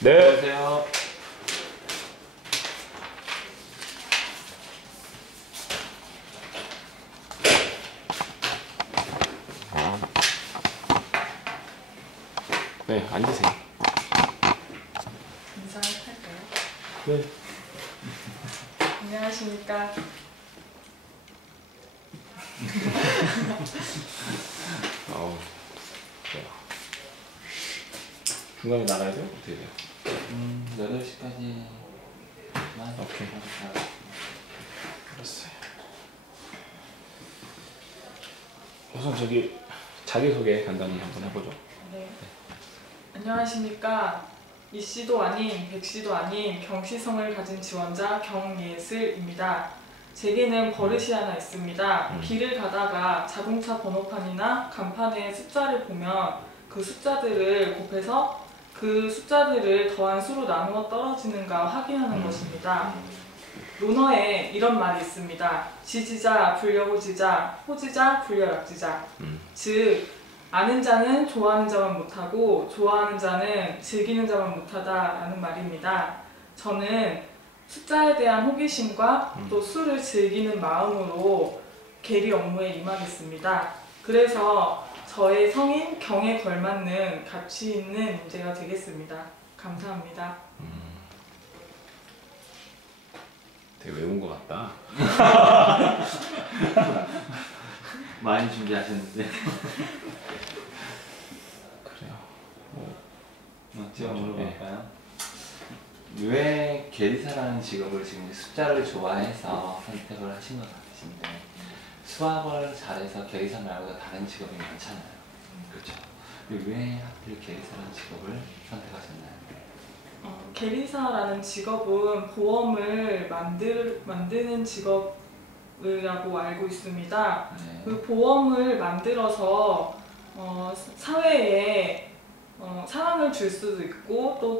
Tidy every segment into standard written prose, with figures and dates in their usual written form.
네. 안녕하세요. 네, 앉으세요. 인사할까요? 네. 안녕하십니까. 그래요. 중간에 나가야 돼요? 어떻게 돼요? 8시까지만. 오케이. 알았어요. 우선 자기소개 간단히 한번 해보죠. 네. 안녕하십니까. 이씨도 아닌 백씨도 아닌 경씨성을 가진 지원자 경예슬입니다. 제게는 버릇이 하나 있습니다. 길을 가다가 자동차 번호판이나 간판에 숫자를 보면 그 숫자들을 곱해서 그 숫자들을 더한 수로 나누어 떨어지는가 확인하는 것입니다. 논어에 이런 말이 있습니다. 지지자, 불려호지자, 호지자, 불려락지자. 즉 아는 자는 좋아하는 자만 못하고 좋아하는 자는 즐기는 자만 못하다라는 말입니다. 저는 숫자에 대한 호기심과 또 수를 즐기는 마음으로 계리 업무에 임하겠습니다. 그래서 저의 성인 경에 걸맞는 가치 있는 인재가 되겠습니다. 감사합니다. 되게 외운 것 같다. 많이 준비하셨는데. 그래요. 제가 네. 물어볼까요? 왜 계리사라는 직업을 지금 숫자를 좋아해서 선택을 하신 것 같으신데 수학을 잘해서 계리사 말고 다른 직업이 많잖아요. 그렇죠. 근데 왜 하필 계리사라는 직업을 선택하셨나요? 계리사라는 직업은 보험을 만드는 직업이라고 알고 있습니다. 네. 그 보험을 만들어서 사회에 사랑을 줄 수도 있고 또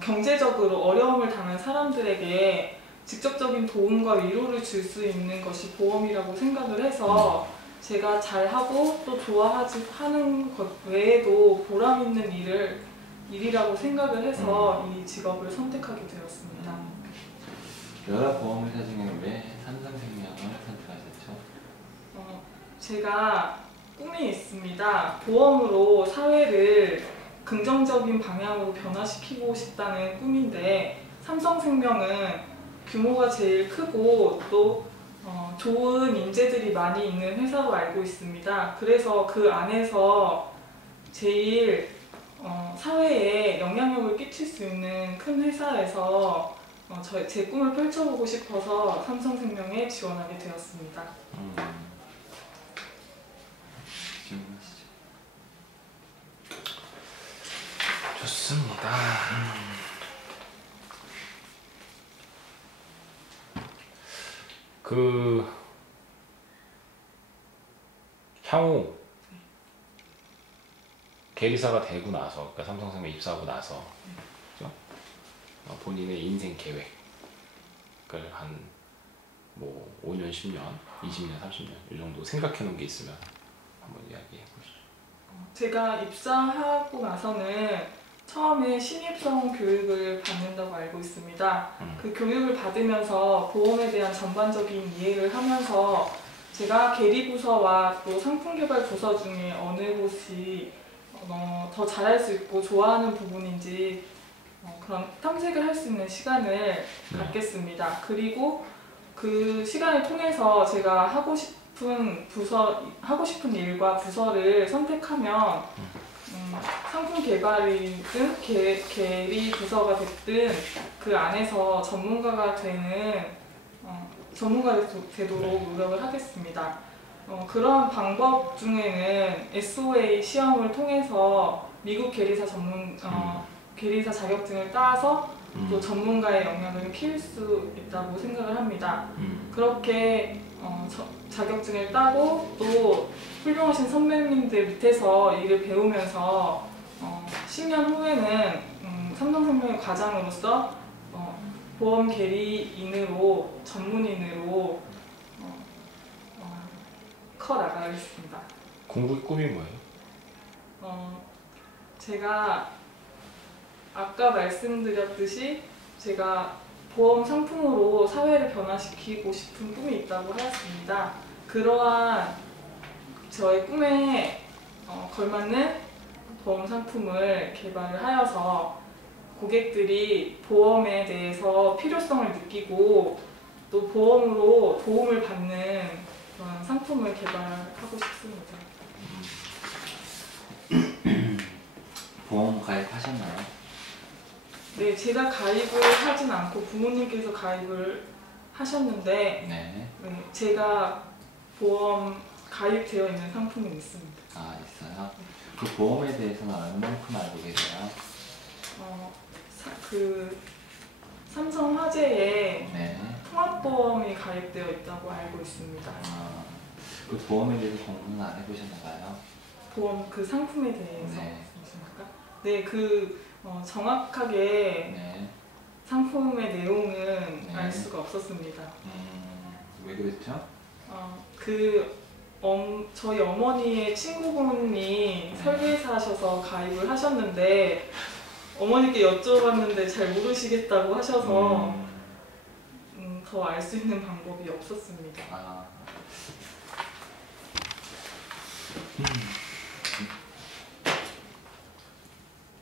경제적으로 어려움을 당한 사람들에게 직접적인 도움과 위로를 줄 수 있는 것이 보험이라고 생각을 해서 제가 잘하고 또 하는 것 외에도 보람 있는 일이라고 생각을 해서 이 직업을 선택하게 되었습니다. 여러 보험회사 중에 왜 삼성생명을 선택하셨죠? 제가 꿈이 있습니다. 보험으로 사회를 긍정적인 방향으로 변화시키고 싶다는 꿈인데 삼성생명은 규모가 제일 크고 또 좋은 인재들이 많이 있는 회사로 알고 있습니다. 그래서 그 안에서 제일 사회에 영향력을 끼칠 수 있는 큰 회사에서 제 꿈을 펼쳐보고 싶어서 삼성생명에 지원하게 되었습니다. 질문하시죠. 좋습니다. 향후 계리사가 되고 나서, 그러니까 삼성생명 입사하고 나서, 그죠? 본인의 인생 계획을 한 5년, 10년, 20년, 30년 이 정도 생각해 놓은 게 있으면 한번 이야기해 보시죠. 제가 입사하고 나서는 처음에 신입사원 교육을 받는다고 알고 있습니다. 그 교육을 받으면서 보험에 대한 전반적인 이해를 하면서 제가 계리부서와 또 상품개발부서 중에 어느 곳이 더 잘할 수 있고 좋아하는 부분인지 그런 탐색을 할 수 있는 시간을 갖겠습니다. 그리고 그 시간을 통해서 제가 하고 싶은 일과 부서를 선택하면 상품 개발이든 계리 부서가 됐든 그 안에서 전문가가 되도록 노력을 하겠습니다. 그런 방법 중에는 SOA 시험을 통해서 미국 계리사 자격증을 따서 또 전문가의 영향을 키울 수 있다고 생각을 합니다. 그렇게 자격증을 따고 또 훌륭하신 선배님들 밑에서 일을 배우면서 10년 후에는 삼성생명의 과장으로서 보험 계리인으로 전문인으로 커 나가겠습니다. 공부의 꿈이 뭐예요? 제가 아까 말씀드렸듯이 제가 보험 상품으로 사회를 변화시키고 싶은 꿈이 있다고 하였습니다. 그러한 저의 꿈에 걸맞는 보험 상품을 개발을 하여서 고객들이 보험에 대해서 필요성을 느끼고 또 보험으로 도움을 받는 그런 상품을 개발하고 싶습니다. 보험 가입하셨나요? 네, 제가 가입을 하진 않고 부모님께서 가입을 하셨는데 네. 네, 제가 보험 가입되어 있는 상품이 있습니다. 아, 있어요? 그 보험에 대해서는 얼만큼 알고 계세요? 그 삼성화재에 네. 통합보험이 가입되어 있다고 알고 있습니다. 아, 그 보험에 대해서 공부는 안 해보셨나봐요? 보험 그 상품에 대해서 네. 말씀하십니까? 네, 정확하게 네. 상품의 내용은 네. 알 수가 없었습니다. 왜 그랬죠? 저희 어머니의 친구분이 설계사셔서 가입을 하셨는데 어머니께 여쭤봤는데 잘 모르시겠다고 하셔서 더 알 수 있는 방법이 없었습니다. 아.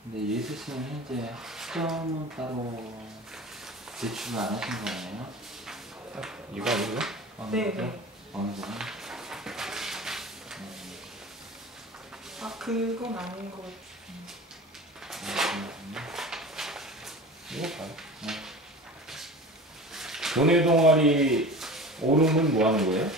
근데 예수 씨는 현재 학점은 따로 제출을 안 하신 거네요? 이거 아니고요? 네, 네. 어느 부분? 그건 아닌 것 같습니다. 이거 봐요. 네. 교내 동아리 오름은 뭐 하는 거예요?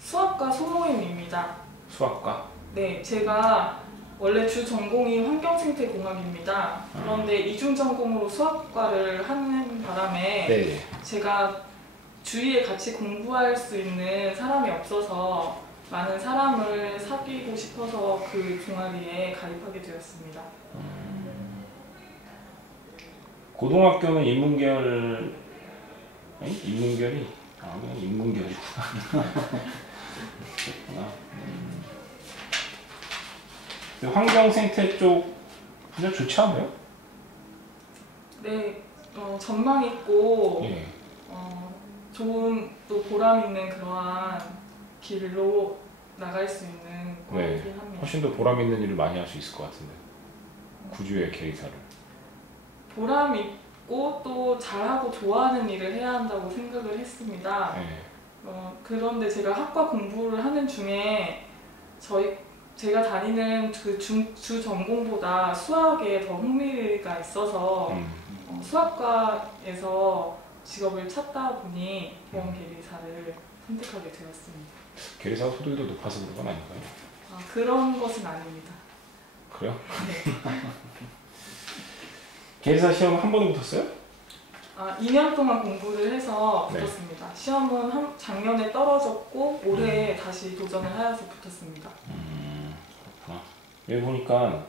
수학과 소모임입니다. 수학과? 네, 제가 원래 주 전공이 환경생태공학입니다. 그런데 이중 전공으로 수학과를 하는 바람에 네. 제가 주위에 같이 공부할 수 있는 사람이 없어서 많은 사람을 사귀고 싶어서 그 동아리에 가입하게 되었습니다. 고등학교는 인문계열 아니? 인문계열이? 그냥 인문계열이구나. 환경생태 쪽 그냥 좋지 않아요? 네, 전망 있고 예. 좋은 또 보람 있는 그러한 길로 나갈 수 있는 네. 거긴 합니다. 훨씬 더 보람 있는 일을 많이 할 수 있을 것 같은데. 구주의 계리사를. 보람 있고 또 잘하고 좋아하는 일을 해야 한다고 생각을 했습니다. 네. 그런데 제가 학과 공부를 하는 중에 제가 다니는 그 주 전공보다 수학에 더 흥미가 있어서 수학과에서 직업을 찾다 보니 보험 계리사를 선택하게 되었습니다. 계리사 소득도 높아서 그런 건 아닌가요? 그런 것은 아닙니다. 그래요? 네. 계리사 시험 한 번에 붙었어요? 2년 동안 공부를 해서 네. 붙었습니다. 시험은 작년에 떨어졌고 올해 다시 도전을 하여서 붙었습니다. 그렇구나. 여기 보니까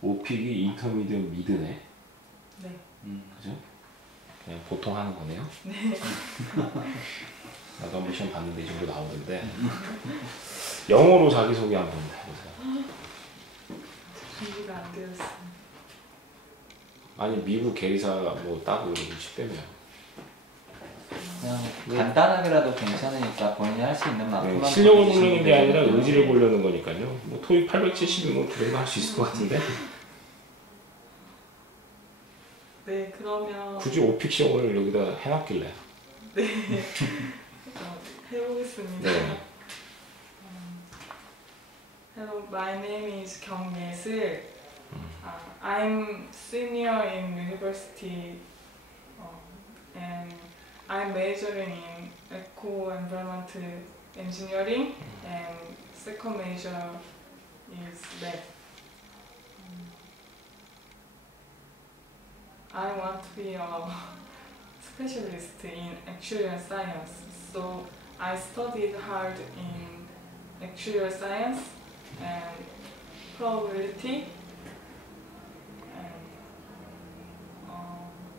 오픽이 인터미디어 미드네. 네. 그죠? 그냥 보통 하는 거네요. 네. 나도 한번 시험 봤는데 이 정도 나오던데. 영어로 자기소개 한번 해보세요. 준비가 안 되었습니다. 아니 미국 계리사 뭐 따고 이러고 싶다며. 그냥 간단하게라도 괜찮으니까 본인이 할 수 있는 만큼만 실력을 보여주시면 보려는 게 아니라 되거든요. 의지를 보려는 거니까요. 뭐 토익 870이면 그 정도 할 수 있을 것 같은데. 네, 그러면 굳이 오픽 시험을 여기다 해놨길래. 네. 해보겠습니다. 네. Hello, my name is 경예슬. I'm senior in university and I'm majoring in eco-environmental engineering and second major is math. I want to be a specialist in actuarial science, so I studied hard in actuarial science and probability and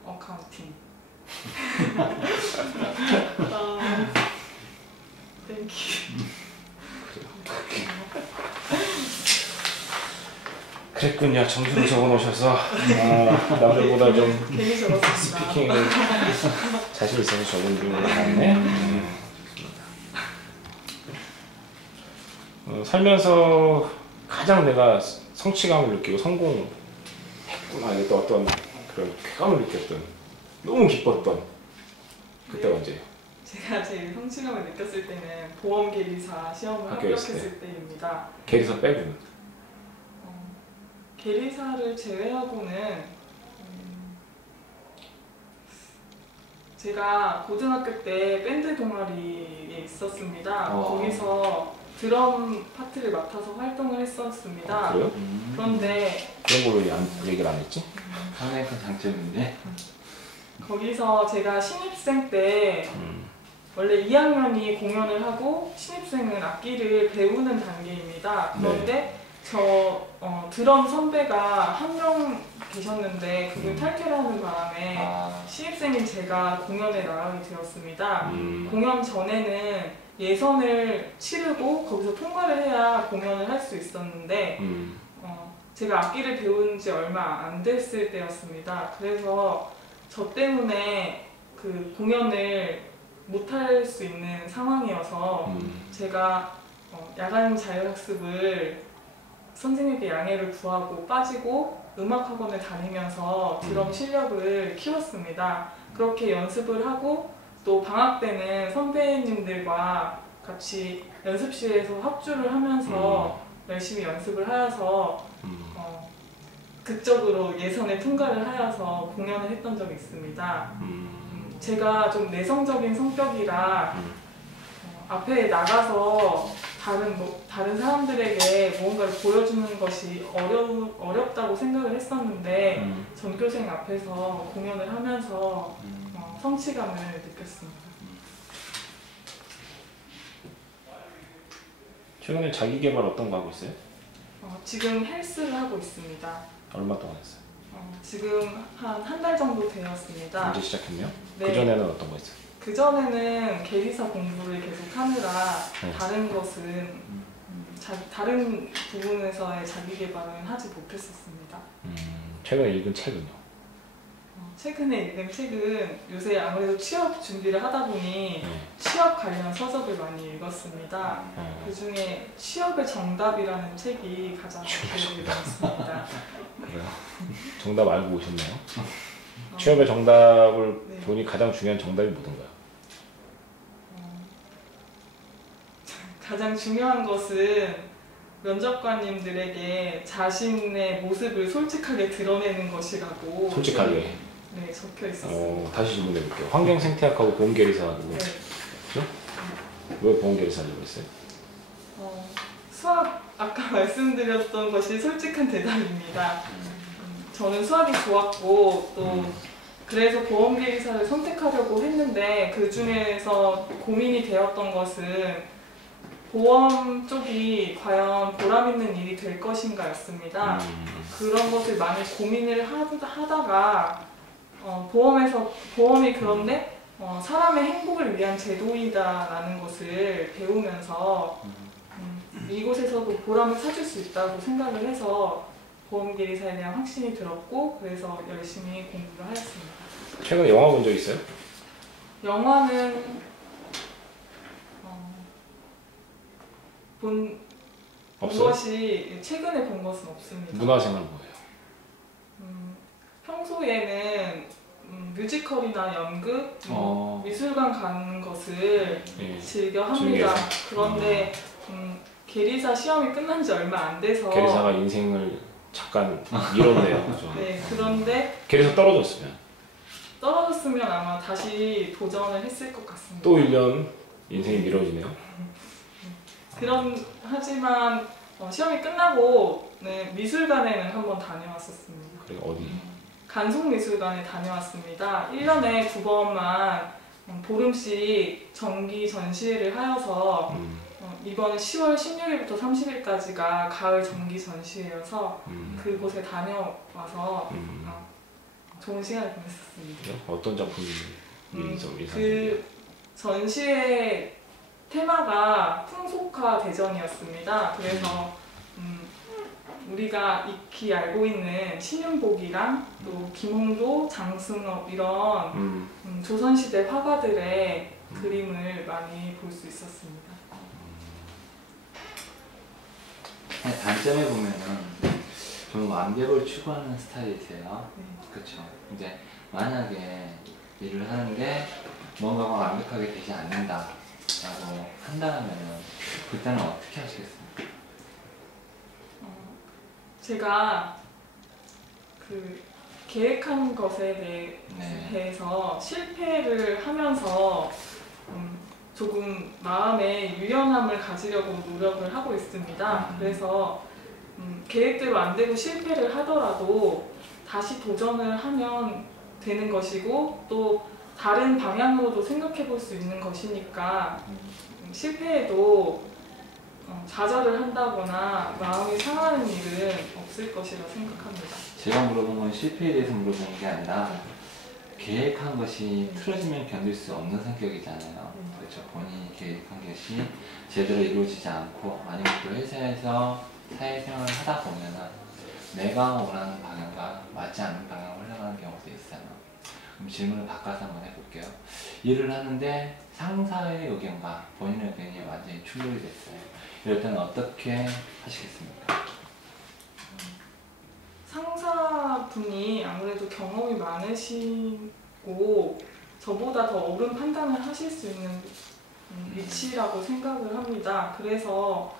accounting. Thank you. 그랬군요. 점수를 적어놓으셔서 남들보다 좀 괜히 적었습니다. 스피킹을 자신 있어서 적은 줄 알았네. 살면서 가장 내가 성취감을 느끼고 성공했구나 이게 또 어떤 그런 쾌감을 느꼈던 너무 기뻤던 그때가 언제예요? 제가 제일 성취감을 느꼈을 때는 보험 계리사 시험을 학교에 있을 합격했을 때입니다. 계리사 빼고는 계리사를 제외하고는 제가 고등학교 때 밴드 동아리에 있었습니다. 거기서 드럼 파트를 맡아서 활동을 했었습니다. 그래요? 그런데 그런 걸로 얘기를 안 했지? 상당히 큰 장점인데. 거기서 제가 신입생 때 원래 2학년이 공연을 하고 신입생은 악기를 배우는 단계입니다. 그런데 저 드럼 선배가 한 명 계셨는데 그분 탈퇴를 하는 바람에 신입생인 제가 공연에 나가게 되었습니다. 공연 전에는 예선을 치르고 거기서 통과를 해야 공연을 할 수 있었는데 제가 악기를 배운 지 얼마 안 됐을 때였습니다. 그래서 저 때문에 그 공연을 못할 수 있는 상황이어서 제가 야간 자율학습을 선생님께 양해를 구하고 빠지고 음악학원을 다니면서 드럼 실력을 키웠습니다. 그렇게 연습을 하고 또 방학 때는 선배님들과 같이 연습실에서 합주를 하면서 열심히 연습을 하여서 극적으로 예선에 통과를 하여서 공연을 했던 적이 있습니다. 제가 좀 내성적인 성격이라 앞에 나가서 다른 사람들에게 무언가를 보여주는 것이 어렵다고 생각을 했었는데 전교생 앞에서 공연을 하면서 성취감을 느꼈습니다. 최근에 자기 개발 어떤 거 하고 있어요? 지금 헬스를 하고 있습니다. 얼마 동안 했어요? 지금 한 달 정도 되었습니다. 언제 시작했네요? 네. 그전에는 어떤 거 했어요? 그전에는 계리사 공부를 계속 하느라 다른 것은 다른 부분에서의 자기 개발은 하지 못했었습니다. 최근에 읽은 책은요? 최근에 읽은 책은 요새 아무래도 취업 준비를 하다 보니 취업 관련 서적을 많이 읽었습니다. 그 중에 취업의 정답이라는 책이 가장 기억에 남습니다. 그래요? 정답 알고 오셨나요? 취업의 정답을 보니 가장 중요한 정답이 뭐던가요? 가장 중요한 것은 면접관님들에게 자신의 모습을 솔직하게 드러내는 것이라고 솔직하게? 네, 적혀 있었습니다. 다시 질문해 볼게요. 환경생태학하고 보험계리사하고 네. 그죠? 왜 보험계리사 하려고 했어요? 수학 아까 말씀드렸던 것이 솔직한 대답입니다. 저는 수학이 좋았고 또 그래서 보험계리사를 선택하려고 했는데 그 중에서 고민이 되었던 것은 보험 쪽이 과연 보람 있는 일이 될 것인가 였습니다. 그런 것을 많이 고민을 하다가 보험이 그런데 사람의 행복을 위한 제도이다라는 것을 배우면서 이곳에서도 보람을 찾을 수 있다고 생각을 해서 보험계리사에 대한 확신이 들었고 그래서 열심히 공부를 하였습니다. 최근에 영화 본 적 있어요? 영화는 본 것이 최근에 본 것은 없습니다. 문화생활 뭐예요? 평소에는 뮤지컬이나 연극, 미술관 가는 것을 즐겨 합니다. 그런데 계리사 시험이 끝난 지 얼마 안 돼서 계리사가 인생을 잠깐 미뤘네요. 그죠? 네, 그런데 계리사 떨어졌으면 아마 다시 도전을 했을 것 같습니다. 또 1년 인생이 미뤄지네요. 하지만 시험이 끝나고 미술관에는 한번 다녀왔었습니다. 그래 어디? 간송미술관에 다녀왔습니다. 1년에 2번만 보름씩 정기 전시회를 하여서 이번 10월 16일부터 30일까지가 가을 정기 전시회여서 그곳에 다녀와서 좋은 시간을 보냈었습니다. 어떤 작품이 인상적이에요? 그 전시회 테마가 풍속화 대전이었습니다. 그래서 우리가 익히 알고 있는 신윤복이랑 또 김홍도, 장승업 이런 조선시대 화가들의 그림을 많이 볼 수 있었습니다. 단점에 보면은 좀 완벽을 추구하는 스타일이세요. 네. 그렇죠. 이제 만약에 일을 하는데 뭔가가 완벽하게 되지 않는다라고 한다면은 그때는 어떻게 하시겠습니까? 제가 그 계획한 것에 네. 대해서 실패를 하면서 조금 마음의 유연함을 가지려고 노력을 하고 있습니다. 그래서 계획대로 안 되고 실패를 하더라도 다시 도전을 하면 되는 것이고 또 다른 방향으로도 생각해 볼 수 있는 것이니까 실패해도 좌절을 한다거나 마음이 상하는 일은 없을 것이라 생각합니다. 제가 물어본 건 실패에 대해서 물어보는 게 아니라 계획한 것이 틀어지면 견딜 수 없는 성격이잖아요. 그렇죠. 본인이 계획한 것이 제대로 이루어지지 않고 아니면 또 회사에서 사회생활을 하다 보면은 내가 원하는 방향과 맞지 않는 방향으로 흘러가는 경우도 있어요. 그럼 질문을 바꿔서 한번 해볼게요. 일을 하는데 상사의 의견과 본인의 의견이 완전히 충돌이 됐어요. 이럴 때는 어떻게 하시겠습니까? 상사분이 아무래도 경험이 많으시고 저보다 더 옳은 판단을 하실 수 있는 위치라고 생각을 합니다. 그래서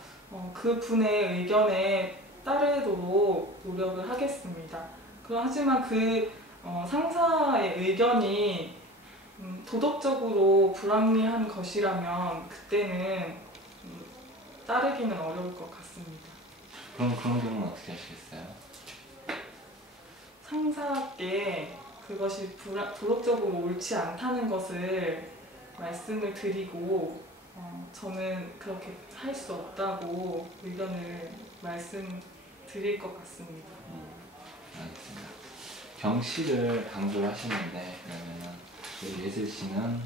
그 분의 의견에 따르도록 노력을 하겠습니다. 하지만 그 상사의 의견이 도덕적으로 불합리한 것이라면 그때는 따르기는 어려울 것 같습니다. 그럼 그런 경우는 어떻게 하시겠어요? 상사께 그것이 도덕적으로 옳지 않다는 것을 말씀을 드리고 저는 그렇게 할 수 없다고 의견을 말씀드릴 것 같습니다. 알겠습니다. 경씨를 강조를 하셨는데 그러면은 우리 예슬 씨는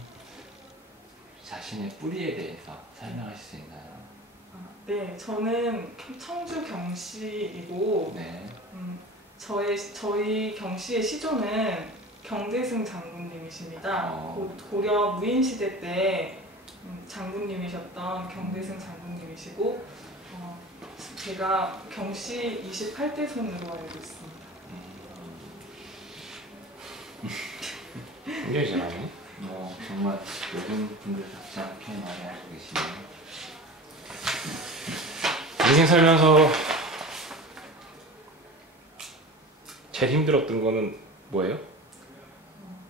자신의 뿌리에 대해서 설명하실 수 있나요? 네, 저는 청주 경씨이고 네. 저희 경씨의 시조는 경대승 장군님이십니다. 어. 고려 무인시대 때 장군님이셨던 경대승 장군님이시고 제가 경씨 28대 손으로 알고 있습니다. 굉장히 잘하네. 정말 요즘 분들답지 않게 많이 알고 계시네요. 인생 살면서 제일 힘들었던 거는 뭐예요?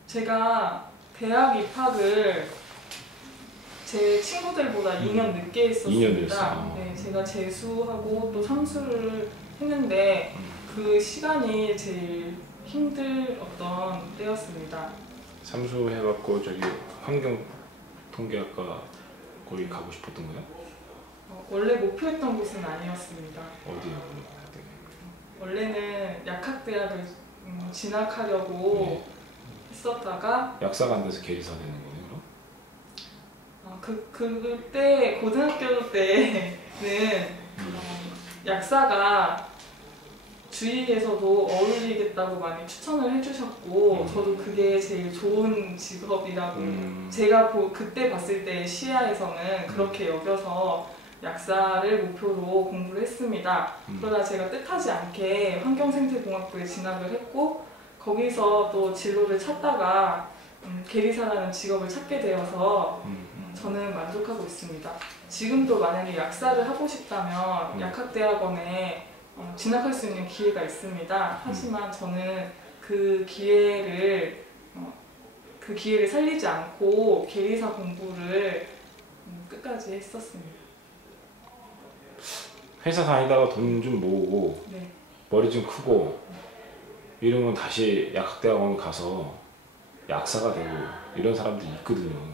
제가 대학 입학을 제 친구들보다 2년 늦게 2년 했었습니다. 늦었어요. 네, 제가 재수하고 또 삼수를 했는데 그 시간이 제일 힘들었던 때였습니다. 삼수 해갖고 저기 환경통계학과 거기 가고 싶었던 거야? 원래 목표했던 곳은 아니었습니다. 어디요? 원래는 약학대학을 진학하려고 했었다가 약사가 안 돼서 계리사 되는 거네 그럼? 그때 고등학교 때는 약사가 주위에서도 어울리겠다고 많이 추천을 해주셨고 저도 그게 제일 좋은 직업이라고 제가 그때 봤을 때 시야에서는 그렇게 여겨서 약사를 목표로 공부를 했습니다. 그러다 제가 뜻하지 않게 환경생태공학부에 진학을 했고 거기서 또 진로를 찾다가 계리사라는 직업을 찾게 되어서 저는 만족하고 있습니다. 지금도 만약에 약사를 하고 싶다면 약학대학원에 진학할 수 있는 기회가 있습니다. 하지만 저는 그 기회를 살리지 않고 계리사 공부를 끝까지 했었습니다. 회사 다니다가 돈 좀 모으고 네. 머리 좀 크고 이러면 다시 약학대학원 가서 약사가 되고 이런 사람들이 있거든요.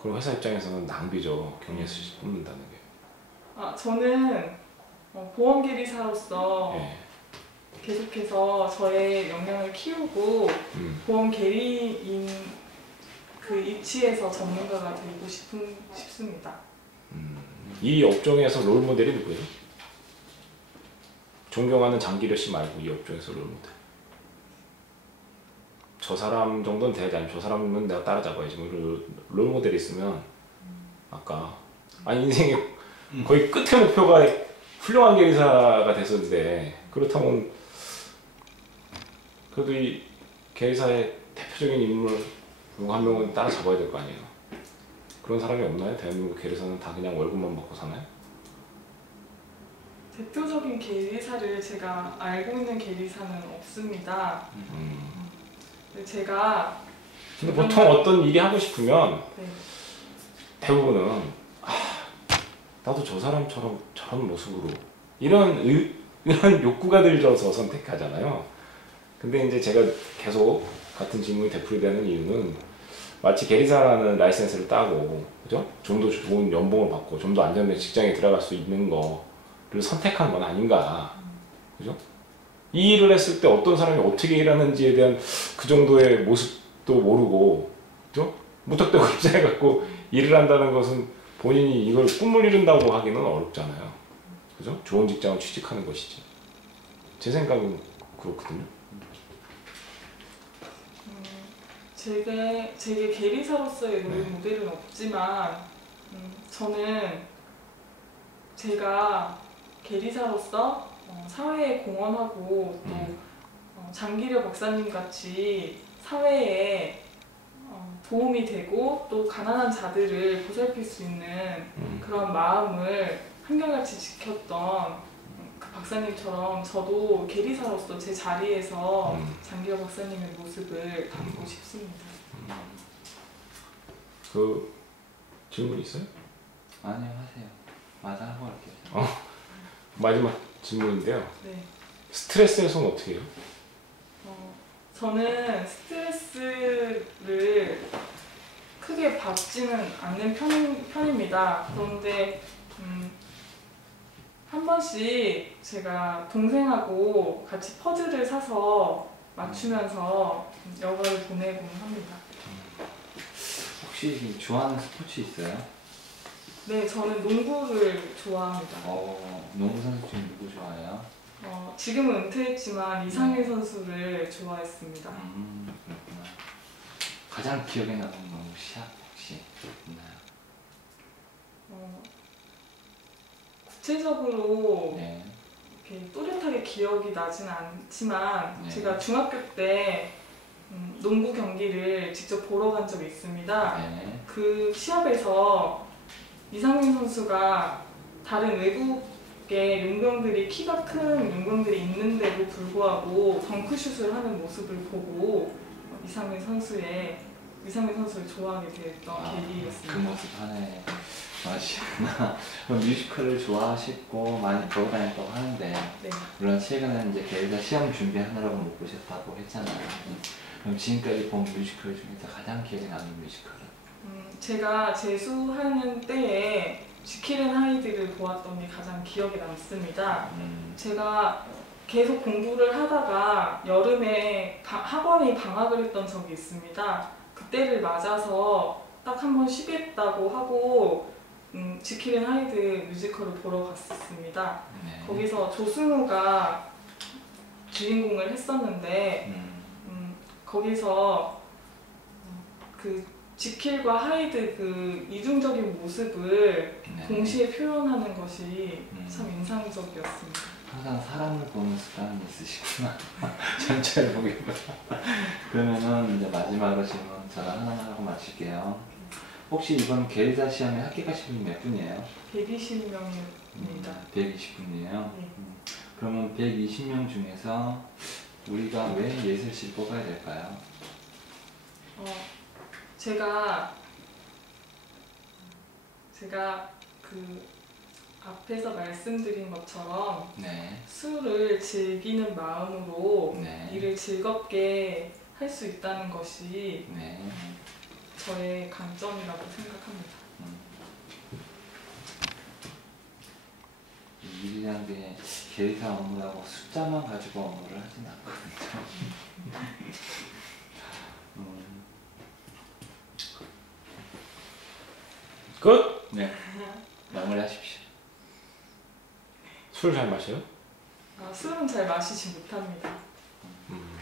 그럼 회사 입장에서는 낭비죠. 경리에서 뽑는다는 게. 저는 보험계리사로서 예. 계속해서 저의 역량을 키우고 보험 계리인 그 위치에서 전문가가 되고 싶습니다. 이 업종에서 롤모델이 누구예요? 존경하는 장기려 씨 말고 이 업종에서 롤모델. 저 사람 정도는 돼야지. 아니면 저 사람은 내가 따라잡아야지. 뭐 롤모델이 있으면 아까 아니 인생의 거의 끝의 목표가 훌륭한 계리사가 됐었는데 그렇다면 그래도 이 계리사의 대표적인 인물 누구 한 명은 따라잡아야 될 거 아니에요. 그런 사람이 없나요? 대한민국 계리사는 다 그냥 월급만 먹고 사나요? 대표적인 계리사를 제가 알고 있는 계리사는 없습니다. 근데 제가 근데 보통 어떤 일이 하고 싶으면 네, 대부분은 나도 저 사람처럼 저런 모습으로 이런 욕구가 들어서 선택하잖아요. 근데 이제 제가 계속 같은 질문이 되풀이되는 이유는 마치 계리사라는 라이센스를 따고 그죠? 좀 더 좋은 연봉을 받고 좀 더 안정된 직장에 들어갈 수 있는 거를 선택한 건 아닌가, 그죠? 이 일을 했을 때 어떤 사람이 어떻게 일하는지에 대한 그 정도의 모습도 모르고, 그죠? 무턱대고 입사해갖고 일을 한다는 것은 본인이 이걸 꿈을 이룬다고 하기는 어렵잖아요, 그죠? 좋은 직장을 취직하는 것이지. 제 생각은 그렇거든요. 제게 계리사로서의 롤 모델은 없지만 저는 제가 계리사로서 사회에 공헌하고 또 장기려 박사님 같이 사회에 도움이 되고 또 가난한 자들을 보살필 수 있는 그런 마음을 한결같이 지켰던 그 박사님처럼 저도 계리사로서 제 자리에서 장기려 박사님의 모습을 담고 싶습니다. 그 질문 있어요? 아니요, 하세요. 맞아 하고 할게요. 마지막 질문인데요. 네. 스트레스 해소는 어떻게 해요? 저는 스트레스를 크게 받지는 않는 편입니다. 그런데 한 번씩 제가 동생하고 같이 퍼즐을 사서 맞추면서 여가를 보내곤 합니다. 혹시 좋아하는 스포츠 있어요? 네, 저는 농구를 좋아합니다. 농구 선수 중에 누구 좋아해요? 지금은 은퇴했지만 이상일 선수를 좋아했습니다. 그렇구나. 가장 기억에 남는 농구 시합 혹시 있나요? 구체적으로 네. 이렇게 또렷하게 기억이 나지는 않지만 네. 제가 중학교 때 농구 경기를 직접 보러 간 적이 있습니다. 네. 그 시합에서 이상민 선수가 다른 외국의 용병들이 키가 큰 용병들이 있는데도 불구하고 덩크슛을 하는 모습을 보고 이상민 선수를 좋아하게 됐던 계기였습니다. 그 모습 하나에 좋아하시구나. 그럼 뮤지컬을 좋아하시고 많이 보러 다녔다고 하는데 네. 물론 최근에 이제 계리사 시험 준비하느라고 못 보셨다고 했잖아요. 그럼 지금까지 본 뮤지컬 중에서 가장 기억에 남는 뮤지컬은? 제가 재수하는 때에 지킬 앤 하이드를 보았던 게 가장 기억에 남습니다. 제가 계속 공부를 하다가 여름에 학원이 방학을 했던 적이 있습니다. 그때를 맞아서 딱 한 번 쉬겠다고 하고 지킬 앤 하이드 뮤지컬을 보러 갔었습니다. 네. 거기서 조승우가 주인공을 했었는데 거기서 그 지킬과 하이드 그 이중적인 모습을 네. 동시에 표현하는 것이 참 인상적이었습니다. 항상 사람을 보는 습관이 있으시구나. 전체를 보기보다. 그러면은 이제 마지막으로 질문 저랑 하나만 하고 마칠게요. 혹시 이번 계리사 시험에 합격하신 분이 몇 분이에요? 120명입니다. 120분이에요? 네. 그러면 120명 중에서 우리가 왜 예슬씨를 뽑아야 될까요? 제가 그 앞에서 말씀드린 것처럼 네. 술을 즐기는 마음으로 네. 일을 즐겁게 할 수 있다는 것이 네. 저의 강점이라고 생각합니다. 일이라는 게 계리사 업무라고 숫자만 가지고 업무를 하진 않거든요. 끝? 네. 마무리 하십시오. 술 잘 마셔요? 술은 잘 마시지 못합니다. 음,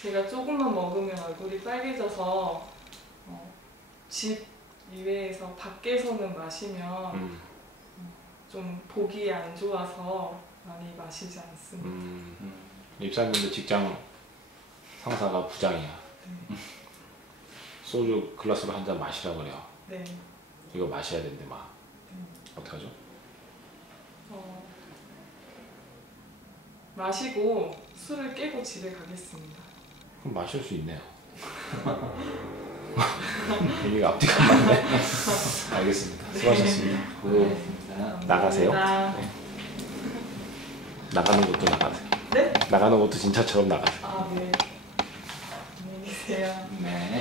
제가 조금만 먹으면 얼굴이 빨개져서 집 이외에서 밖에서는 마시면 음, 좀 보기 안 좋아서 많이 마시지 않습니다. 입사님도 직장 상사가 부장이야. 소주 글라스로 한 잔 마시라 그래요. 네. 이거 마셔야 된대 막. 어떡하죠? 마시고 술을 깨고 집에 가겠습니다. 그럼 마실 수 있네요. 얘기가 앞뒤가 안 맞네. 알겠습니다. 수고하셨습니다. 고생하셨습니다. 나가세요. 감사합니다. 네. 나가는 것도 나가세요. 네? 나가는 것도 진짜처럼 나가세요. 아, 네. 안녕히 계세요. 네.